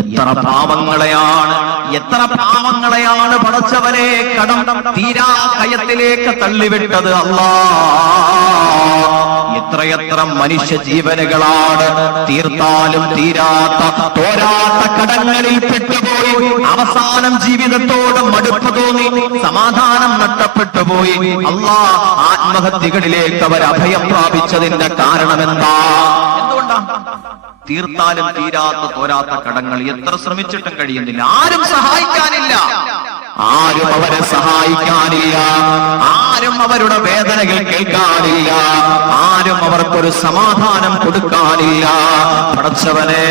എത്ര പാവങ്ങളെയാണ് പടച്ചവനെ കടം തീരാ കയത്തിലേക്ക് തള്ളിവിട്ടത് അല്ലാഹ്. എത്രയെത്ര മനുഷ്യ ജീവനുകളാണ് തീർത്താലും തീരാത്ത തോരാത്ത കടങ്ങളിൽ പെട്ടുപോയി അവസാനം ജീവിതത്തോട് മടുപ്പ് തോന്നി സമാധാനം നഷ്ടപ്പെട്ടു പോയി അല്ലാഹ് ആത്മഹത്യകളിലേക്ക് അവർ അഭയം പ്രാപിച്ചതിന്റെ കാരണമെന്താ? എന്തുകൊണ്ടാണ്? തീർത്താലും തീരാത്ത തോരാത്ത കടങ്ങൾ എത്ര ശ്രമിച്ചിട്ടും കഴിയുന്നില്ല. ആരും സഹായിക്കാനില്ല, ആരും അവരെ സഹായിക്കാനില്ല, ആരും അവരുടെ വേദനകൾ കേൾക്കാനില്ല, ആരും അവർക്കൊരു സമാധാനം കൊടുക്കാനില്ല. പടച്ചവനെ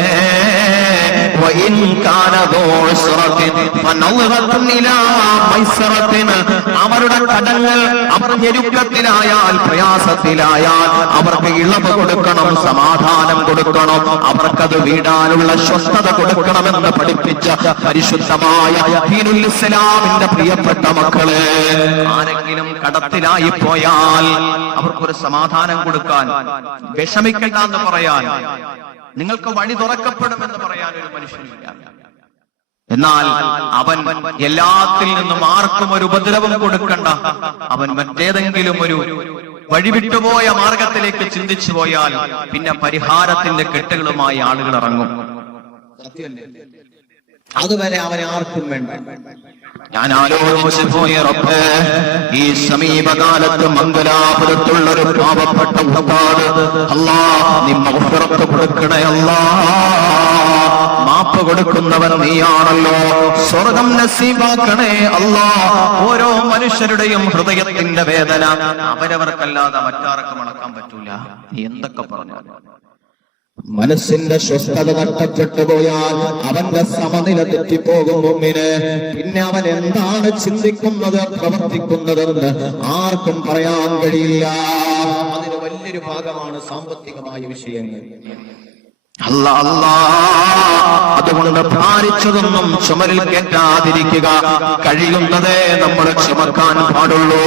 അവരുടെ കടങ്ങൾ അവർ ഞെരുക്കത്തിലായാൽ പ്രയാസത്തിലായാൽ അവർക്ക് ഇളവ് കൊടുക്കണം, സമാധാനം കൊടുക്കണം, അവർക്കത് വീടാനുള്ള സ്വസ്ഥത കൊടുക്കണമെന്ന് പഠിപ്പിച്ച പരിശുദ്ധമായ ദീനുൽ ഇസ്ലാമിന്റെ പ്രിയപ്പെട്ട മക്കളെ, ആരെങ്കിലും കടത്തിലായി പോയാൽ അവർക്കൊരു സമാധാനം കൊടുക്കാൻ, വിഷമിക്കണ്ട എന്ന് പറയാൻ, നിങ്ങൾക്ക് വഴി തുറക്കപ്പെടുമെന്ന് പറയാൻ ഒരു മനുഷ്യനില്ല. എന്നാൽ അവൻ എല്ലാത്തിൽ നിന്നും ആർക്കും ഒരു ഉപദ്രവം കൊടുക്കണ്ട, അവൻ മറ്റേതെങ്കിലും ഒരു വഴിവിട്ടുപോയ മാർഗത്തിലേക്ക് ചിന്തിച്ചു പോയാൽ പിന്നെ പരിഹാരത്തിന്റെ കെട്ടുകളുമായി ആളുകൾ ഇറങ്ങും. അതുവരെ അവനെ ആർക്കും വേണ്ട. ഞാൻ ആലോചിച്ചു പോയ റബ്ബേ, ഈ സമീപകാലത്ത് മംഗലാപുരത്തുള്ളൊരു പാവപ്പെട്ട ഉപ്പാട് അല്ലാഹ് നീ മഗ്ഫിറത്ത് കൊടുക്കണേ അല്ലാഹ്. മാപ്പ് കൊടുക്കുന്നവൻ നീയാണല്ലോ, സ്വർഗം നസീബാക്കണേ അല്ലാഹ്. ഓരോ മനുഷ്യരുടെയും ഹൃദയത്തിന്റെ വേദന അവരവർക്കല്ലാതെ മറ്റാർക്കും അളക്കാൻ പറ്റൂല. നീ എന്തൊക്കെ പറഞ്ഞു, മനസ്സിന്റെ സ്വസ്ഥത നഷ്ടപ്പെട്ടു പോയാൽ അവന്റെ സമനില തെറ്റിപ്പോകും മുമ്പിന്. പിന്നെ അവൻ എന്താണ് ചിന്തിക്കുന്നത്, പ്രവർത്തിക്കുന്നതെന്ന് ആർക്കും പറയാൻ കഴിയില്ല. അതിന് വലിയൊരു ഭാഗമാണ് സാമ്പത്തികമായ വിഷയങ്ങൾ. അതുകൊണ്ട് ഭാരിച്ചതൊന്നും ചുമരിൽ കയറ്റാതിരിക്കുക, കഴിയുന്നതേ നമ്മൾ ചുമക്കാൻ പാടുള്ളൂ.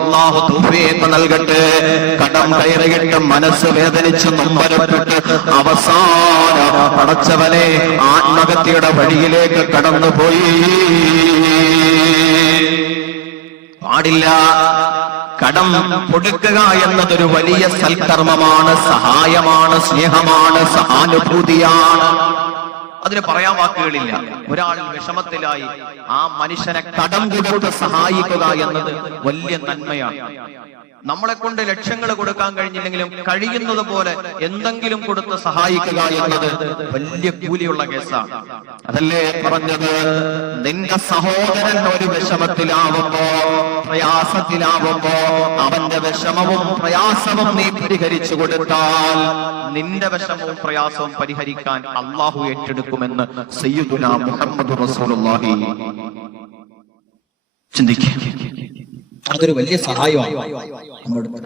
അല്ലാഹു തൗഫീഖ് നൽകട്ടെ. കടം കയറിയിട്ട് മനസ്സ് വേദനിച്ച് നൊമ്പരപ്പെട്ട് അവസാനം പടച്ചവനെ ആത്മഹത്യയുടെ വഴിയിലേക്ക് കടന്നുപോയി. പാടില്ല. കടം കൊടുക്കുക എന്നതൊരു വലിയ സൽക്കർമ്മമാണ്, സഹായമാണ്, സ്നേഹമാണ്, സഹാനുഭൂതിയാണ്. അതിന് പറയാൻ വാക്കുകളില്ല. ഒരാൾ വിഷമത്തിലായി ആ മനുഷ്യനെ കടം കൊടുത്ത് സഹായിക്കുക എന്നത് വലിയ നന്മയാണ്. നമ്മളെ കൊണ്ട് ലക്ഷങ്ങൾ കൊടുക്കാൻ കഴിഞ്ഞില്ലെങ്കിലും കഴിയുന്നത് പോലെ എന്തെങ്കിലും കൊടുത്ത് സഹായിക്കുക എന്നത് വലിയ കൂലിയുള്ള കേസാണ്. അതല്ലേ പറഞ്ഞത്, നിന്റെ സഹോദരൻ ഒരു വിഷമത്തിലാവുമ്പോ, പ്രയാസത്തിലാവുമ്പോ അവന്റെ വിഷമവും പ്രയാസവും നീ പരിഹരിച്ചു കൊടുത്താൽ നിന്റെ വിഷമവും പ്രയാസവും പരിഹരിക്കാൻ അല്ലാഹു ഏറ്റെടുക്കുമെന്ന് സയ്യിദുനാ മുഹമ്മദ് റസൂലുള്ളാഹി. ചിന്തിക്കുക, അതൊരു വലിയ സഹായമാണ്.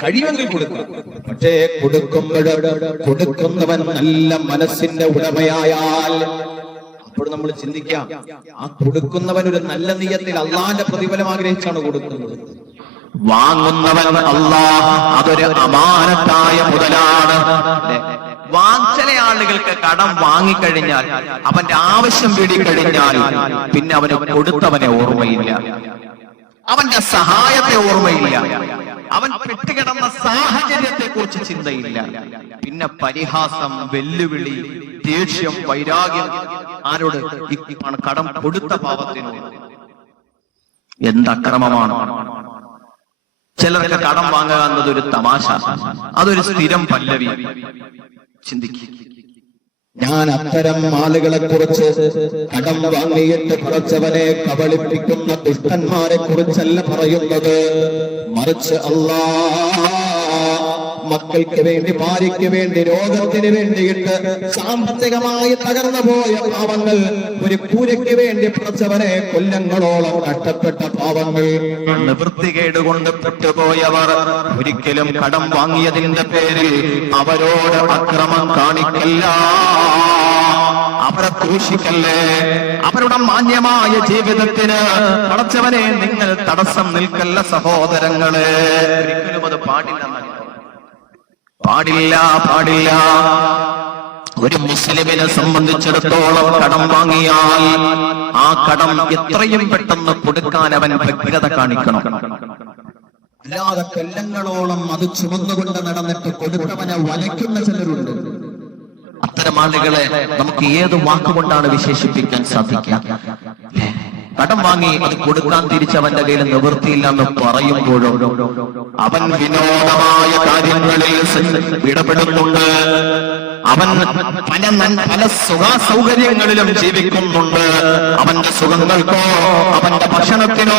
കഴിയുമെങ്കിൽ കൊടുക്കുക. പക്ഷേ കൊടുക്കുന്നവൻ നല്ല മനസ്സിന്റെ ഉടമയായാൽ അപ്പോൾ നമ്മൾ ചിന്തിക്കാം, ആ കൊടുക്കുന്നവൻ ഒരു നല്ല നിയ്യത്തിൽ അള്ളാന്റെ പ്രതിഫലം ആഗ്രഹിച്ചാണ് കൊടുക്കുന്നത്. വാങ്ങുന്നവൻ അല്ലാഹ് അതൊരു അമാനത്തായ മുതലാണ്. ചില ആളുകൾക്ക് കടം വാങ്ങിക്കഴിഞ്ഞാൽ, അവന്റെ ആവശ്യം വീടിക്കഴിഞ്ഞാൽ പിന്നെ അവന് കൊടുത്തവനെ ഓർമ്മയില്ല, അവന്റെ സഹായത്തെ ഓർമ്മയില്ല, അവൻ പെട്ടുകിടന്ന സാഹചര്യത്തെ കുറിച്ച് ചിന്തയില്ല. പിന്നെ പരിഹാസം, വെല്ലുവിളി, ദേഷ്യം, വൈരാഗ്യം. ആരോട്? കടം കൊടുത്ത പാവത്തിനോട്. എന്തക്രമമാണ്! ചിലർക്ക് കടം വാങ്ങുക എന്നതൊരു തമാശ, അതൊരു സ്ഥിരം പല്ലവി. ചിന്തിക്കുക. ഞാൻ അത്തരം ആളുകളെ കുറിച്ച്, കടം വാങ്ങിയിട്ട് കുറച്ചവനെ കബളിപ്പിക്കുന്ന ദുഷ്ടന്മാരെ കുറിച്ചല്ല പറയുന്നത്, മറിച്ച് അല്ലാഹ് മക്കൾക്ക് വേണ്ടി, ഭാര്യയ്ക്ക് വേണ്ടി, രോഗത്തിന് വേണ്ടിയിട്ട് സാമ്പത്തികമായി തകർന്നു പോയ പാവങ്ങൾ, ഒരു കൂരയ്ക്ക് വേണ്ടി കുറച്ചവനെ കൊല്ലങ്ങളോളം കഷ്ടപ്പെട്ട പാവങ്ങൾ, നിവൃത്തികേടുകൊണ്ട് പെട്ടുപോയവർ, ഒരിക്കലും കടം വാങ്ങിയതിന്റെ പേരിൽ അവരോട് അക്രമം കാണിക്കല്ല, അവരെ ക്രൂശിക്കല്ലേ. അവരുടെ മാന്യമായ ജീവിതത്തിന് പടച്ചവനെ നിങ്ങൾ തടസ്സം നിൽക്കല്ല സഹോദരങ്ങളെ. ഒരിക്കലും അത് പാടില്ല, പാടില്ല, പാടില്ല. ഒരു മുസ്ലിമിനെ സംബന്ധിച്ചിടത്തോളം കടം വാങ്ങിയാൽ ആ കടം എത്രയും പെട്ടെന്ന് കൊടുക്കാൻ അവൻ വ്യഗ്രത കാണിക്കണം. അല്ലാതെ കൊല്ലങ്ങളോളം അത് ചുമന്നുകൊണ്ട് നടന്നിട്ട് കൊടുത്തവനെ വലയ്ക്കുന്ന ചിലരുണ്ട്. അത്തരം ആളുകളെ നമുക്ക് ഏത് വാക്കുകൊണ്ടാണ് വിശേഷിപ്പിക്കാൻ സാധിക്കുക? കടം വാങ്ങി അത് കൊടുക്കാൻ തിരിച്ചവന്റെ കയ്യിൽ നിവൃത്തിയില്ല എന്ന് പറയുമ്പോഴോ അവൻ വിനോദമായ കാര്യങ്ങളിൽ ഇടപെടുന്നുണ്ട്. അവൻ പല സുഖസൗകര്യങ്ങളിലും ജീവിക്കുന്നുണ്ട്. അവന്റെ സുഖങ്ങൾക്കോ അവന്റെ ഭക്ഷണത്തിനോ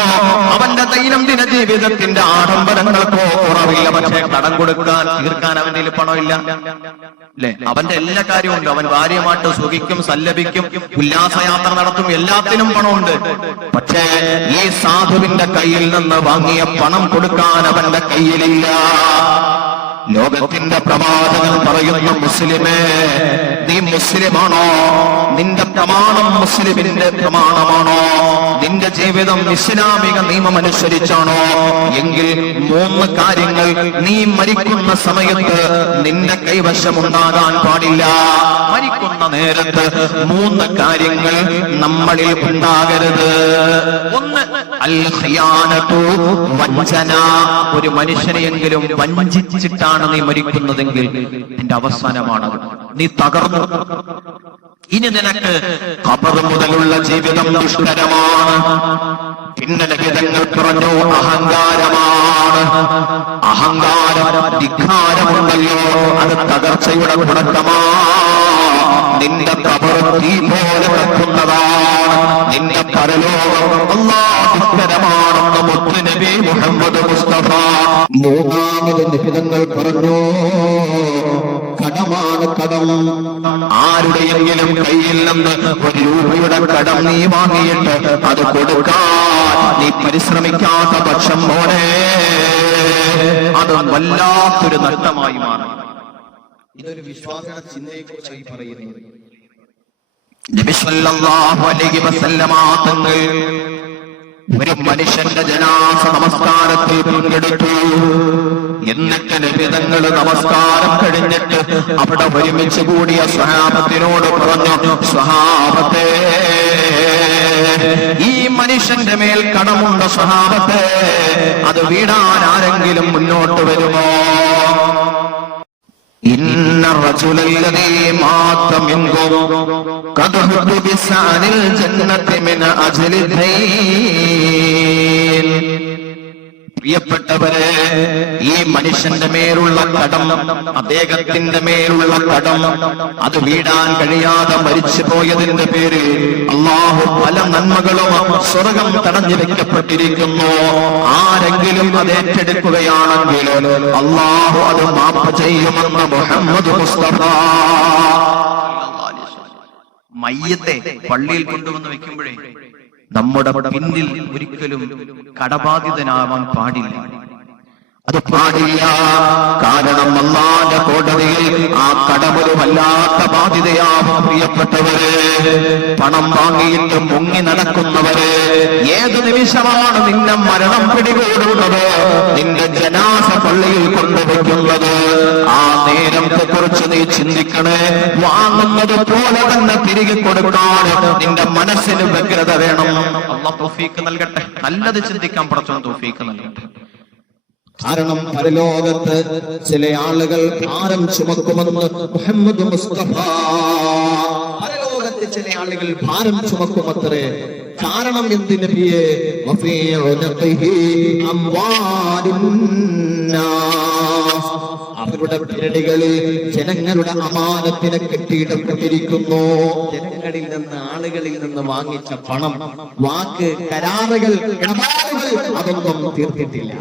അവന്റെ ദൈനംദിന ജീവിതത്തിന്റെ ആഡംബരങ്ങൾക്കോ കുറവില്ല. പക്ഷേ കടം കൊടുക്കാൻ തീർക്കാൻ അവന്റെ പണമില്ല അല്ലെ? അവന്റെ എല്ലാ കാര്യവും ഉണ്ട്. അവൻ ഭാര്യമായിട്ട് സുഖിക്കും, സല്ലപിക്കും, ഉല്ലാസയാത്ര നടത്തും, എല്ലാത്തിനും പണമുണ്ട്. പക്ഷേ ഈ സാധുവിന്റെ കയ്യിൽ നിന്ന് വാങ്ങിയ പണം കൊടുക്കാൻ അവന്റെ കയ്യിലില്ല. ലോകത്തിന്റെ പ്രവാചകൻ പറയുന്ന മുസ്ലിമേ, നീ മുസ്ലിമാണോ? നിന്റെ പ്രമാണം മുസ്ലിമിന്റെ പ്രമാണമാണോ? നിന്റെ ജീവിതം ഇസ്ലാമിക നിയമം അനുസരിച്ചാണോ? എങ്കിൽ 3 കാര്യങ്ങൾ നീ മരിക്കുന്ന സമയത്ത് നിന്റെ കൈവശമുണ്ടാകാൻ പാടില്ല. മരിക്കുന്ന നേരത്ത് 3 കാര്യങ്ങൾ നമ്മളിൽ ഉണ്ടാകരുത്. 1 അൽ ഖിയാനതു, വഞ്ചന. ഒരു മനുഷ്യനെയെങ്കിലും വഞ്ചിച്ചിട്ടാണ് നീ മരിക്കുന്നതെങ്കിൽ നിന്റെ അവസാനമാണത്. നീ തകർന്നു. ഇനി നിനക്ക് ഖബർ മുതലുള്ള ജീവിതം ദുഷ്കരമാണ്. പിന്നെ ലഭിതങ്ങൾ പറഞ്ഞു അഹങ്കാരമാണ്. അഹങ്കാരം, ധിക്കാരമുണ്ടല്ലോ, അത് തകർച്ചയുടെ തുടക്കമാണ്. നിന്റെ ഖബർ തീ പോലെ കത്തുന്നതാണ്. നിന്റെ പരലോകം അല്ലാഹുവിങ്കരമാണെന്ന് മുത്തുനബി മുഹമ്മദ് മുസ്തഫ. 3ാമത് നിബിധങ്ങൾ പറഞ്ഞു കടമാണ് കടം. ആരുടെയെങ്കിലും കയ്യിൽ നിന്ന് 1 രൂപയുടെ കടം നീ വാങ്ങിയിട്ട് അത് കൊടുക്കാൻ നീ പരിശ്രമിക്കാത്ത പക്ഷം പോലെ അത് വല്ലാത്തൊരു നഷ്ടമായി മാറും. ഇതൊരു വിശ്വാസ ചിന്തയെ കുറിച്ച് പറയുന്നത്. നബി സല്ലല്ലാഹു അലൈഹി വസല്ലമ തങ്ങൾ ഒരു മനുഷ്യന്റെ ജനാസ നമസ്കാരത്തിൽ പങ്കെടുത്തു. എന്നിട്ട് നബി തങ്ങൾ നമസ്കാരം കഴിഞ്ഞിട്ട് അവിടെ ഒരുമിച്ച് കൂടിയ സ്വഹാബത്തിനോട് പറഞ്ഞു, സ്വഹാബത്തേ, ഈ മനുഷ്യന്റെ മേൽ കടമുണ്ട സ്വഹാബത്തെ, അത് വീടാൻ ആരെങ്കിലും മുന്നോട്ട് വരുമോ? ഇന്ന റജുലല്ലദീ മാത മിൻകും ഖദ് ഹുബിസഅനിൽ ജന്നതി മിൻ അജ്ലി ദൈൻ. പ്രിയപ്പെട്ടവരെ, ഈ മനുഷ്യന്റെ മേലുള്ള കടം, അദ്ദേഹത്തിന്റെ മേലുള്ള കടം, അത് വീടാൻ കഴിയാതെ മരിച്ചു പോയതിന്റെ പേരിൽ അല്ലാഹു പല നന്മകളും സ്വർഗം തടഞ്ഞു വെക്കപ്പെട്ടിരിക്കുന്നു. ആരെങ്കിലും അത് ഏറ്റെടുക്കുകയാണെങ്കിൽ അല്ലാഹു അത് മാപ്പ് ചെയ്യുമെന്ന് മുഹമ്മദ് മുസ്തഫ. മയ്യത്തെ പള്ളിയിൽ കൊണ്ടുവന്ന് വെക്കുമ്പോഴേ നമ്മുടെ പിന്നിൽ ഒരിക്കലും കടബാധിതനാവാൻ പാടില്ല. അത് പാടില്ല. കാരണം അല്ലാഹുവിന്റെ കോടതിയിൽ ആ കടമൊരു വല്ലാത്ത ബാധ്യതയാവും. പ്രിയപ്പെട്ടവരെ, പണം വാങ്ങിയിട്ട് മുങ്ങി നടക്കുന്നവരെ, ഏത് നിമിഷമാണ് നിന്നെ മരണം പിടികൂടുന്നത്, നിന്റെ ജനാസ പള്ളിയിൽ കൊണ്ടുവയ്ക്കുന്നത്, ആ നേരത്തെ കുറിച്ച് നീ ചിന്തിക്കണേ. വാങ്ങുന്നത് പോലെ തന്നെ തിരികെ കൊടുക്കാൻ നിന്റെ മനസ്സിന് വ്യഗ്രത വേണം. അല്ലാഹു തൗഫീഖ് നൽകട്ടെ. നല്ലത് ചിന്തിക്കാൻ പടച്ചോൻ തൗഫീഖ് നൽകട്ടെ. കാരണം പരലോകത്ത് ചില ആളുകൾ ഭാരം ചുമക്കുമെന്ന് മുഹമ്മദ് മുസ്തഫ. പരലോകത്ത് ചില ആളുകൾ ഭാരം ചുമക്കുമത്രേ. കാരണം എന്ത് നബിയെ? അവരുടെ പിരടികളിൽ ജനങ്ങളുടെ അമാനത്തിനെ കെട്ടിയിടപ്പെട്ടിരിക്കുന്നു. ജനങ്ങളിൽ നിന്ന്, ആളുകളിൽ നിന്ന് വാങ്ങിച്ച പണം, വാക്ക്, കരാറുകൾ, ഇടപാടുകൾ അതൊന്നും തീർത്തിട്ടില്ല.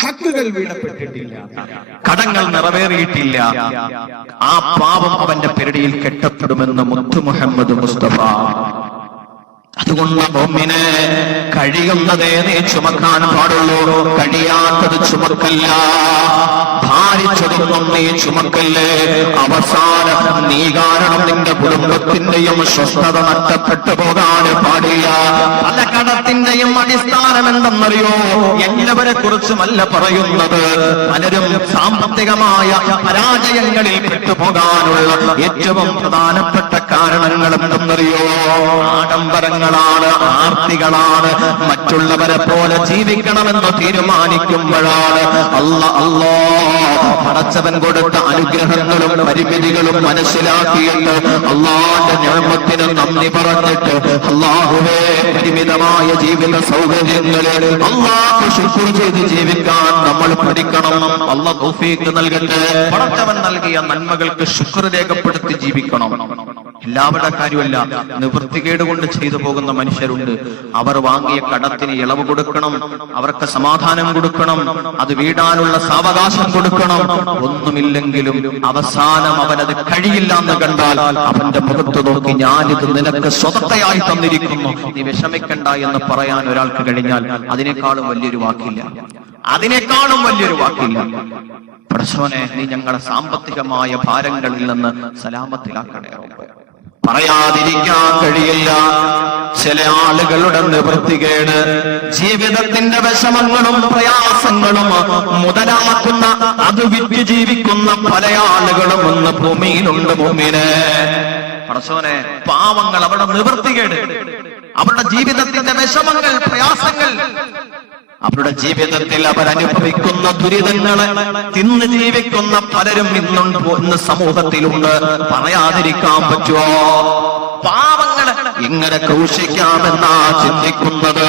ഹക്കുകൾ വീടപ്പെട്ടിട്ടില്ല. കടങ്ങൾ നിറവേറിയിട്ടില്ല. ആ പാപം അവന്റെ പെരടിയിൽ കെട്ടപ്പെടുമെന്ന് മുത്തു മുഹമ്മദ് മുസ്തഫ. അതുകൊണ്ട് മുഅ്മിനെ, കഴിയുന്നതേ നീ ചുമക്കാൻ പാടുള്ളൂ. കഴിയാത്തത് ചുമക്കല്ല. ഭാരിച്ചതൊന്നും നീ ചുമക്കല്ലേ. അവസാനം നീ കാരണം നിന്റെ കുടുംബത്തിന്റെയും സ്വസ്ഥത നഷ്ടപ്പെട്ടു പോകാൻ പാടില്ല. പല കടത്തിന്റെയും അടിസ്ഥാനം എന്തെന്നറിയോ? എല്ലാവരെ കുറിച്ചുമല്ല പറയുന്നത്. പലരും സാമ്പത്തികമായ പരാജയങ്ങളിൽ പെട്ടുപോകാനുള്ള ഏറ്റവും പ്രധാനപ്പെട്ട കാരണങ്ങൾ എന്തെന്നറിയോ? ആഡംബരങ്ങളാണ്, ആർത്തികളാണ്. മറ്റുള്ളവരെ പോലെ ജീവിക്കണമെന്ന് തീരുമാനിക്കുമ്പോഴാണ് അല്ലാ പടച്ചവൻ കൊടുത്ത അനുഗ്രഹങ്ങളും പരിമിതികളും മനസ്സിലാക്കിയിട്ട് അള്ളാന്റെ നിഅമത്തിന് നന്ദി പറഞ്ഞിട്ട് അല്ലാഹുവേ പരിമിതമായ ജീവിത സൗകര്യങ്ങളിൽ അല്ലാഹു ശുക്ർ ചെയ്ത് ജീവിക്കാൻ നമ്മൾ പഠിക്കണം. അല്ലാഹു തൗഫീഖ് നൽകട്ടെ. പടച്ചവൻ നൽകിയ നന്മകൾക്ക് ശുക്ർ രേഖപ്പെടുത്തി ജീവിക്കണം. എല്ലാവരുടെ കാര്യമല്ല, നിവൃത്തികേട് കൊണ്ട് ചെയ്തു പോകുന്ന മനുഷ്യരുണ്ട്. അവർ വാങ്ങിയ കടത്തിന് ഇളവ് കൊടുക്കണം, അവർക്ക് സമാധാനം കൊടുക്കണം, അത് വീടാനുള്ള സാവകാശം കൊടുക്കണം. ഒന്നുമില്ലെങ്കിലും അവസാനം അവനത് കഴിയില്ല എന്ന് കണ്ടാൽ അവന്റെ മുഖത്ത് നോക്കി ഞാനിത് നിനക്ക് സ്വതത്തയായി തന്നിരിക്കുന്നു, നീ വിഷമിക്കണ്ട എന്ന് പറയാൻ ഒരാൾക്ക് കഴിഞ്ഞാൽ അതിനേക്കാളും വലിയൊരു വാക്കില്ല. പടച്ചവനെ, നീ ഞങ്ങളെ സാമ്പത്തികമായ ഭാരങ്ങളിൽ നിന്ന് സലാമത്തിലാക്കണേ. പറയാതിരിക്കാൻ കഴിയില്ല. ചില ആളുകളുടെ നിവൃത്തികേട്, ജീവിതത്തിന്റെ വിഷമങ്ങളും പ്രയാസങ്ങളും മുതലാക്കുന്ന, അത് വിറ്റ് ജീവിക്കുന്ന പല ആളുകളും ഇന്ന് ഭൂമിയിലുണ്ട്. മുഅ്മിനേ, പടച്ചവനെ, പാവങ്ങൾ, അവരുടെ നിവൃത്തികേട്, അവരുടെ ജീവിതത്തിന്റെ വിഷമങ്ങൾ, പ്രയാസങ്ങൾ, അവരുടെ ജീവിതത്തിൽ അവരനുഭവിക്കുന്ന ദുരിതങ്ങളെ തിന്ന് ജീവിക്കുന്ന പലരും ഇന്ന് സമൂഹത്തിലുണ്ട്. പറയാതിരിക്കാൻ പറ്റുമോ? പാവങ്ങളെ എങ്ങനെ ക്രൂശിക്കാമെന്നാ ചിന്തിക്കുന്നത്?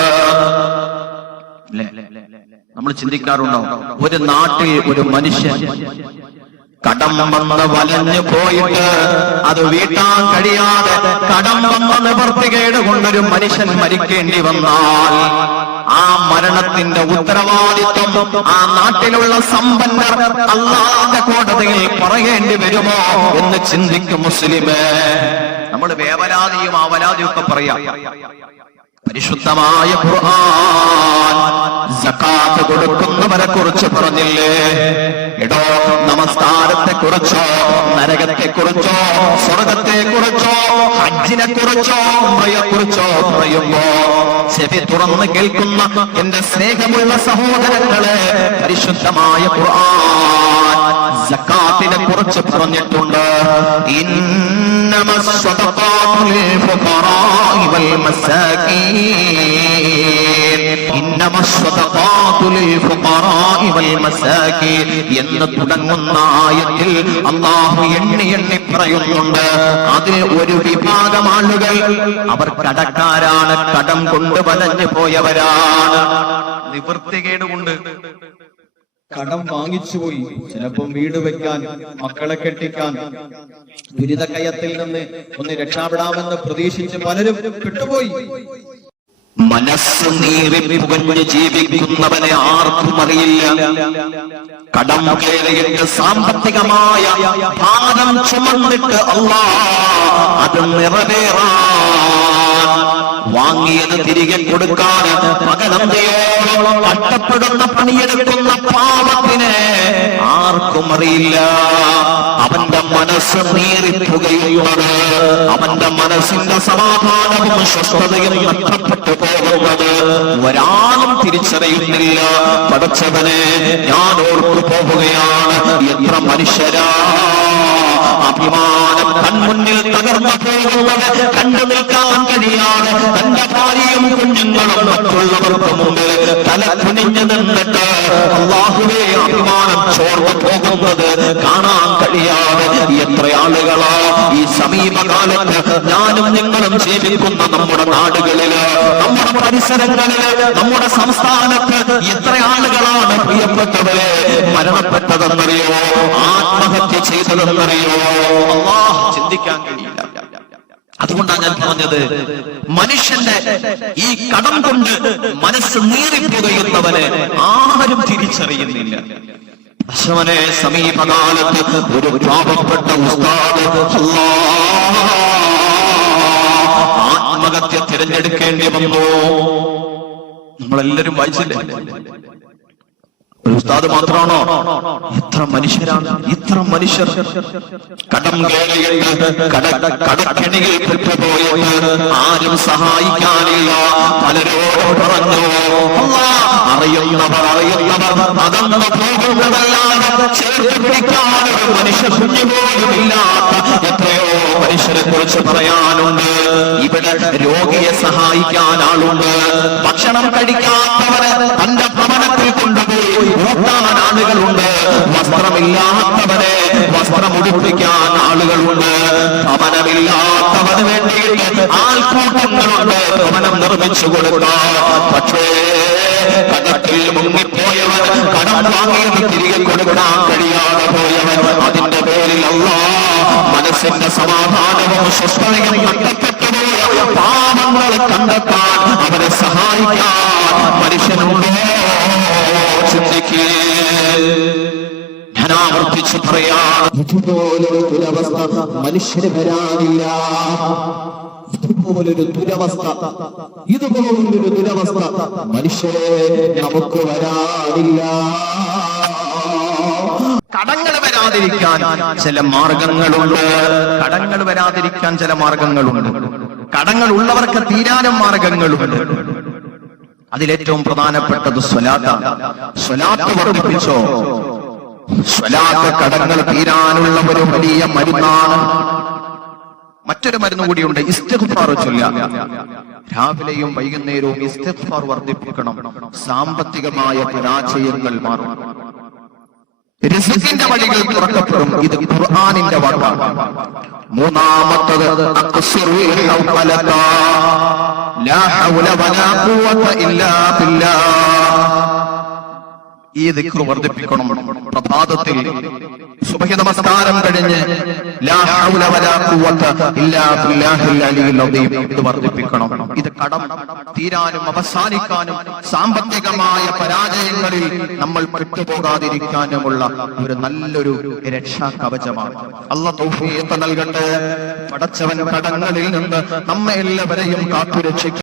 നമ്മൾ ചിന്തിക്കാറുണ്ടോ? ഒരു നാട്ടിൽ ഒരു മനുഷ്യൻ കടം വന്ന് വലഞ്ഞു പോയിട്ട് അത് വീട്ടാൻ കഴിയാതെ കടം വന്ന നിവൃത്തികേട് കൊണ്ടൊരു മനുഷ്യൻ മരിക്കേണ്ടി വന്നാൽ ആ മരണത്തിന്റെ ഉത്തരവാദിത്വം ആ നാട്ടിലുള്ള സമ്പന്നർ അല്ലാഹുവിന്റെ കോടതിയിൽ പറയേണ്ടി വരുമോ എന്ന് ചിന്തിക്കും മുസ്ലിമേ. നമ്മൾ വേവലാതിയും അവലാതിയും ഒക്കെ പറയാം. പരിശുദ്ധമായ ഖുർആൻ സകാത്ത് കൊടുക്കുന്നവരെ കുറിച്ച് പറഞ്ഞില്ലേ? എടോ, നമസ്കാരത്തെ കുറിച്ചോ, നരകത്തെ കുറിച്ചോ, സ്വർഗത്തെ കുറിച്ചോ, ഹജ്ജിനെ കുറിച്ചോ, ഉംറയെ കുറിച്ചോ പറയുമ്പോ ചെവി തുറന്ന് കേൾക്കുന്ന എന്റെ സ്നേഹമുള്ള സഹോദരങ്ങളെ, പരിശുദ്ധമായ ഖുർആൻ സകാത്തിനെ കുറിച്ച് പറഞ്ഞിട്ടുണ്ട്. ഇന്നമസ് സ്വദഖാതു ലിൽ ഫുഖറാഇ വൽ മസാകീൻ, ഇന്നമസ് സ്വദഖാതു ലിൽ ഫുഖറാഇ വൽ മസാകീൻ എന്ന് തുടങ്ങുന്ന ആയത്തിൽ അല്ലാഹു എണ്ണി പറയുന്നുണ്ട്. അതിൽ ഒരു വിഭാഗം ആളുകൾ അവർ കടക്കാരാണ്, കടം കൊണ്ട് വലഞ്ഞു പോയവരാണ്, നിവൃത്തികേട് കൊണ്ട് കടം വാങ്ങിച്ചുപോയി. ചിലപ്പം വീട് വെക്കാൻ, മക്കളെ കെട്ടിക്കാൻ, ദുരിതക്കയത്തിൽ നിന്ന് ഒന്ന് രക്ഷപ്പെടാമെന്ന് പ്രതീക്ഷിച്ച് പലരും പെട്ടുപോയി. മനസ്സ് നീറി പുകഞ്ഞ് ജീവിക്കുന്നവനെ ആർക്കും അറിയില്ല. കടം കയറിയിട്ട് സാമ്പത്തികമായ ഭാരം ചുമന്നിട്ട് അല്ലാഹ് അത് നിറവേറാൻ, വാങ്ങിയത് തിരികെ കൊടുക്കാൻ പകലന്തയോളം കഷ്ടപ്പെടുന്ന പണിയെടുക്കുന്ന പാവത്തിനെ ആർക്കും അറിയില്ല. അവന്റെ മനസ്സ് നീറിപ്പുകയുള്ളത്, അവന്റെ മനസ്സിന്റെ സമാധാനവും സ്വസ്ഥതയും നഷ്ടപ്പെട്ടു പോകുന്നത് ഒരാളും തിരിച്ചറിയുന്നില്ല. പടച്ചവനെ, ഞാൻ ഓർത്തു പോവുകയാണ്, എത്ര മനുഷ്യരാ അഭിമാനം കൺമുന്നിൽ തകർന്നു പോകുന്നത് കണ്ടു നിൽക്കാൻ കഴിയാതെ തന്റെ ഭാര്യയും കുഞ്ഞുങ്ങളും മറ്റുള്ളവർക്ക് മുമ്പിൽ തല കുനിഞ്ഞു നിന്നിട്ട് അല്ലാഹുവേ അഭിമാനം ചോർന്നു പോകുന്നത് കാണാൻ കഴിയാതെ എത്ര ആളുകളാ ഈ സമീപകാലത്ത് ഞാനും നിങ്ങളും ജീവിക്കുന്ന നമ്മുടെ നാടുകളില്, നമ്മുടെ പരിസരങ്ങളില്, നമ്മുടെ സംസ്ഥാനത്ത് എത്ര ആളുകളാണ് പ്രിയപ്പെട്ടവരെ മരണപ്പെട്ടതെന്നറിയോ, ആത്മഹത്യ ചെയ്തതെന്നറിയോ? അല്ലാഹ് ചിന്തിക്കാൻ കഴിയില്ല. അതുകൊണ്ടാണ് ഞാൻ പറഞ്ഞത്, മനുഷ്യന്റെ ഈ കടം കൊണ്ട് മനസ്സ് നീറിപ്പോകുന്നവനെ ആരും തിരിച്ചറിയുന്നില്ല. അശ്വനെ സമീപകാലത്ത് ഒരു പാപപ്പെട്ട ഉസ്താദ് ആത്മഹത്യ തിരഞ്ഞെടുക്കേണ്ടി വന്നു. നമ്മളെല്ലാരും വായിച്ചില്ലേ? ഒരു ഉസ്താദ് മാത്രമാണോ? എത്ര മനുഷ്യരാണ്, എത്ര മനുഷ്യർ കടം കടക്കെണിയിൽ പെട്ടുപോയത് ആരും സഹായിക്കാനില്ല. പലരോട് പറഞ്ഞു, അറിയുന്നവർ അതൊന്നും പോകുന്നതല്ലാതെ ചേർത്ത് പിടിക്കാൻ ഒരു മനുഷ്യ കുഞ്ഞു പോലുമില്ലാത്ത എത്രയോ മനുഷ്യരെ കുറിച്ച് പറയാനുണ്ട്. ഇവിടെ രോഗിയെ സഹായിക്കാൻ ആളുണ്ട്, ഭക്ഷണം കഴിക്കാത്തവരെ തന്റെ ഭവനത്തിൽ കൊണ്ടുപോയി ഊട്ടാൻ ആളുകളുണ്ട്, വസ്ത്രമില്ലാത്തവരെ വസ്ത്രം ഉടുപ്പിക്കാൻ ആളുകളുണ്ട്, ഭവനമില്ലാത്തവന് വേണ്ടിയിട്ട് ആൾക്കൂട്ടങ്ങളുണ്ട് ഭവനം നിർമ്മിച്ചു കൊടുക്കാൻ. പക്ഷേ കടത്തിൽ മുങ്ങിപ്പോയവർ, കടം വാങ്ങിയത് തിരികെ കൊടുക്കാൻ കഴിയാതെ പോയവർ, അതിന്റെ പേരിൽ അല്ലാഹ് മനസ്സിന്റെ സമാധാനവും സ്വസ്ഥതയും നഷ്ടപ്പെട്ടുപോയ പാപങ്ങൾ കണ്ടെത്താൻ അവരെ സഹായിക്കാൻ മനുഷ്യനുണ്ടോ? ചിന്തിക്കേ. ഞാൻ ആവർത്തിച്ച് പറയാം, ഇതുപോലൊരു ദുരവസ്ഥ മനുഷ്യന് വരാനില്ല. ഇതുപോലൊരു ദുരവസ്ഥ മനുഷ്യരെ നമുക്ക് വരാനില്ല. കടങ്ങൾ വരാതിരിക്കാൻ ചില മാർഗങ്ങളുണ്ട്. കടങ്ങൾ ഉള്ളവർക്ക് തീരാനും മാർഗങ്ങളുണ്ട്. അതിലേറ്റവും പ്രധാനപ്പെട്ടത് സ്വലാത്താണ്. സ്വലാത്ത് വർദ്ധിപ്പിച്ചോ? സ്വലാത്ത് കടങ്ങൾ തീരാനുള്ള ഒരു വലിയ മരുന്നാണ്. മറ്റൊരു മരുന്ന് കൂടിയുണ്ട്, ഇസ്തിഗ്ഫാർ ചൊല്ലുക. രാവിലെയും വൈകുന്നേരവും ഇസ്തിഗ്ഫാർ വർദ്ധിപ്പിക്കണം. സാമ്പത്തികമായ പരാജയങ്ങൾ മാറും, റിസ്കിന്റെ വഴികൾ തുറക്കപ്പെടും. ഇത് ഖുർആനിന്റെ വാക്കാണ്. മൂന്നാമത്തത് ലാ ഹൗല വലാ ഖുവത ഇല്ലാ ബില്ലാഹ്. ഈ ദിക്ർ വർദ്ധിപ്പിക്കണം. പ്രഭാതത്തിൽ സുബ്ഹി നമസ്കാരം കഴിഞ്ഞ് ലാ ഹൗല വലാ ഖുവത ഇല്ലാ ബില്ലാഹിൽ അലിയിൽ അദീം ഇത് വർദ്ധിപ്പിക്കണം. ഇത് കടം തീരാനും അവസാനിക്കാനും സാമ്പത്തികമായ പരാജയങ്ങളിൽ നമ്മൾ പെട്ടുപോകാതിരിക്കാനുമുള്ള ഒരു നല്ലൊരു രക്ഷാ കവചമാണ്. അല്ലാഹു തൗഫീഖ് നൽകട്ടെ. പടച്ചവൻ കടങ്ങളിൽ നിന്ന് നമ്മെ എല്ലാവരെയും കാത്തുരക്ഷിക്കും.